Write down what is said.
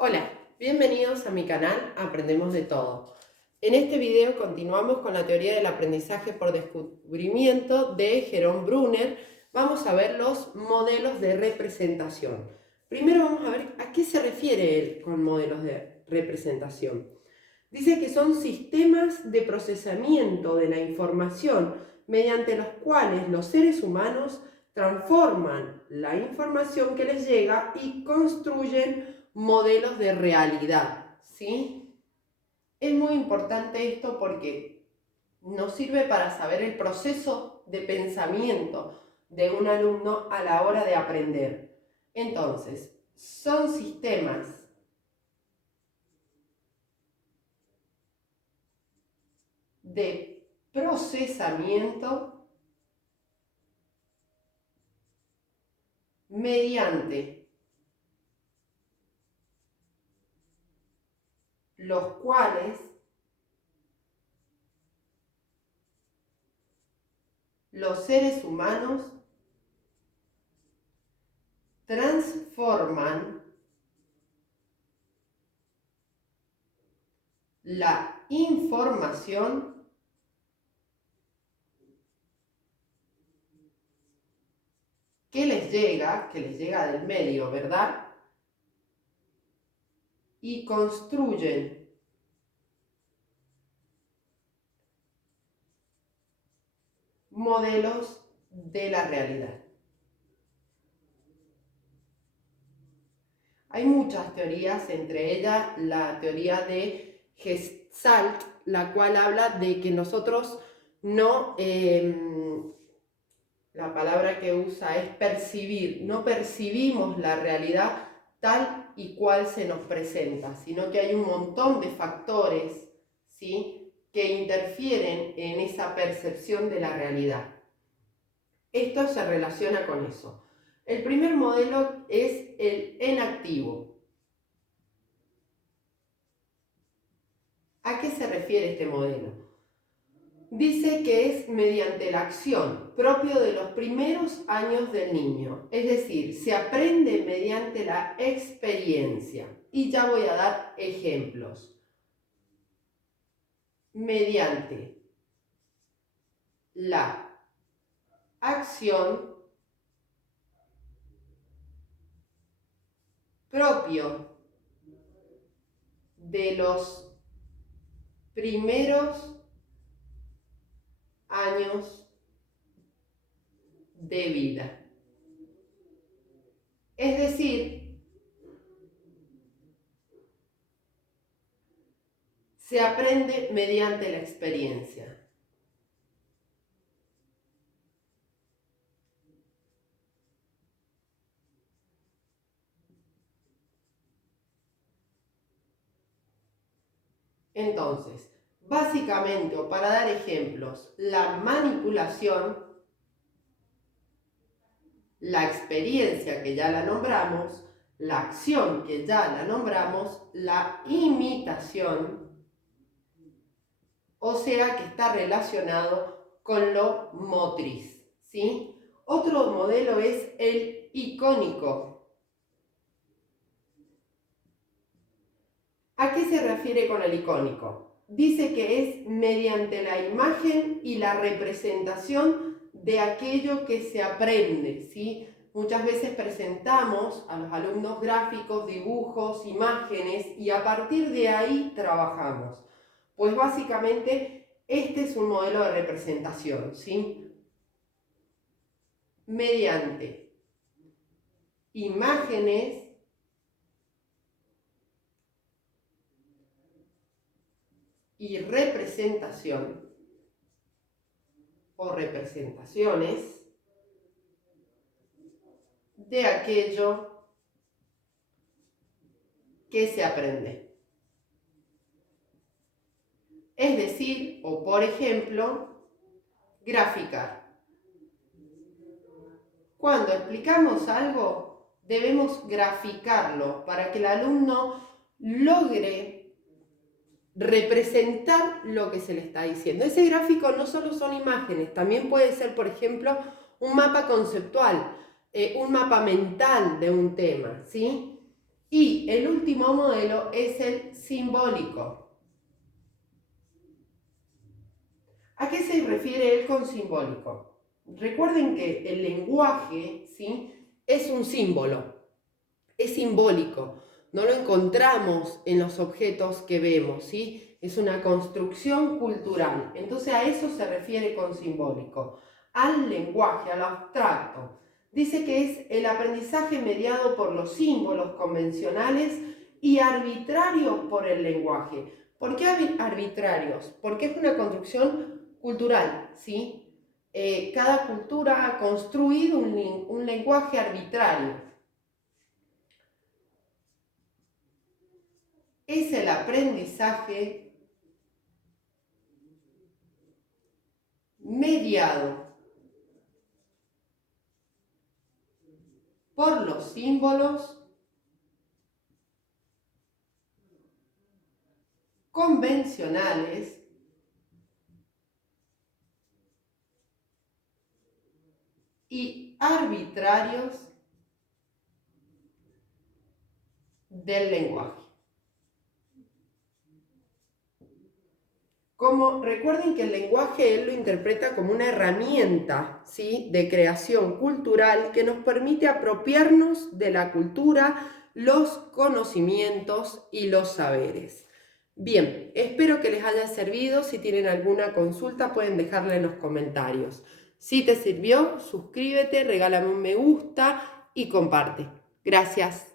Hola, bienvenidos a mi canal Aprendemos de Todo. En este video continuamos con la teoría del aprendizaje por descubrimiento de Jerome Bruner. Vamos a ver los modelos de representación. Primero vamos a ver a qué se refiere él con modelos de representación. Dice que son sistemas de procesamiento de la información mediante los cuales los seres humanos transforman la información que les llega y construyen modelos de realidad, ¿sí? Es muy importante esto porque nos sirve para saber el proceso de pensamiento de un alumno a la hora de aprender. Entonces, son sistemas de procesamiento mediante los cuales los seres humanos transforman la información que les llega del medio, ¿verdad? Y construyen modelos de la realidad. Hay muchas teorías, entre ellas la teoría de Gestalt, la cual habla de que nosotros no, la palabra que usa es percibir, no percibimos la realidad tal y cual se nos presenta, sino que hay un montón de factores, ¿sí?, que interfieren en esa percepción de la realidad. Esto se relaciona con eso. El primer modelo es el enactivo. ¿A qué se refiere este modelo? Dice que es mediante la acción, propio de los primeros años del niño. Es decir, se aprende mediante la experiencia. Y ya voy a dar ejemplos. Mediante la acción propio de los primeros años de vida. Es decir, se aprende mediante la experiencia. Entonces, básicamente, o para dar ejemplos, la manipulación, la experiencia, que ya la nombramos, la acción, que ya la nombramos, la imitación, o sea que está relacionado con lo motriz, ¿sí? Otro modelo es el icónico. ¿A qué se refiere con el icónico? Dice que es mediante la imagen y la representación de aquello que se aprende, ¿sí? Muchas veces presentamos a los alumnos gráficos, dibujos, imágenes y a partir de ahí trabajamos. Pues básicamente este es un modelo de representación, ¿sí? Mediante imágenes y representación o representaciones de aquello que se aprende. Es decir, o por ejemplo, graficar. Cuando explicamos algo, debemos graficarlo para que el alumno logre representar lo que se le está diciendo. Ese gráfico no solo son imágenes, también puede ser, por ejemplo, un mapa conceptual, un mapa mental de un tema, ¿sí? Y el último modelo es el simbólico. ¿A qué se refiere él con simbólico? Recuerden que el lenguaje, ¿sí?, es un símbolo, es simbólico. No lo encontramos en los objetos que vemos, ¿sí? Es una construcción cultural. Entonces a eso se refiere con simbólico, al lenguaje, al abstracto. Dice que es el aprendizaje mediado por los símbolos convencionales y arbitrarios por el lenguaje. ¿Por qué arbitrarios? Porque es una construcción cultural, ¿sí? Cada cultura ha construido un lenguaje arbitrario. Es el aprendizaje mediado por los símbolos convencionales y arbitrarios del lenguaje. Recuerden que el lenguaje él lo interpreta como una herramienta, ¿sí?, de creación cultural que nos permite apropiarnos de la cultura, los conocimientos y los saberes. Bien, espero que les haya servido. Si tienen alguna consulta pueden dejarla en los comentarios. Si te sirvió, suscríbete, regálame un me gusta y comparte. Gracias.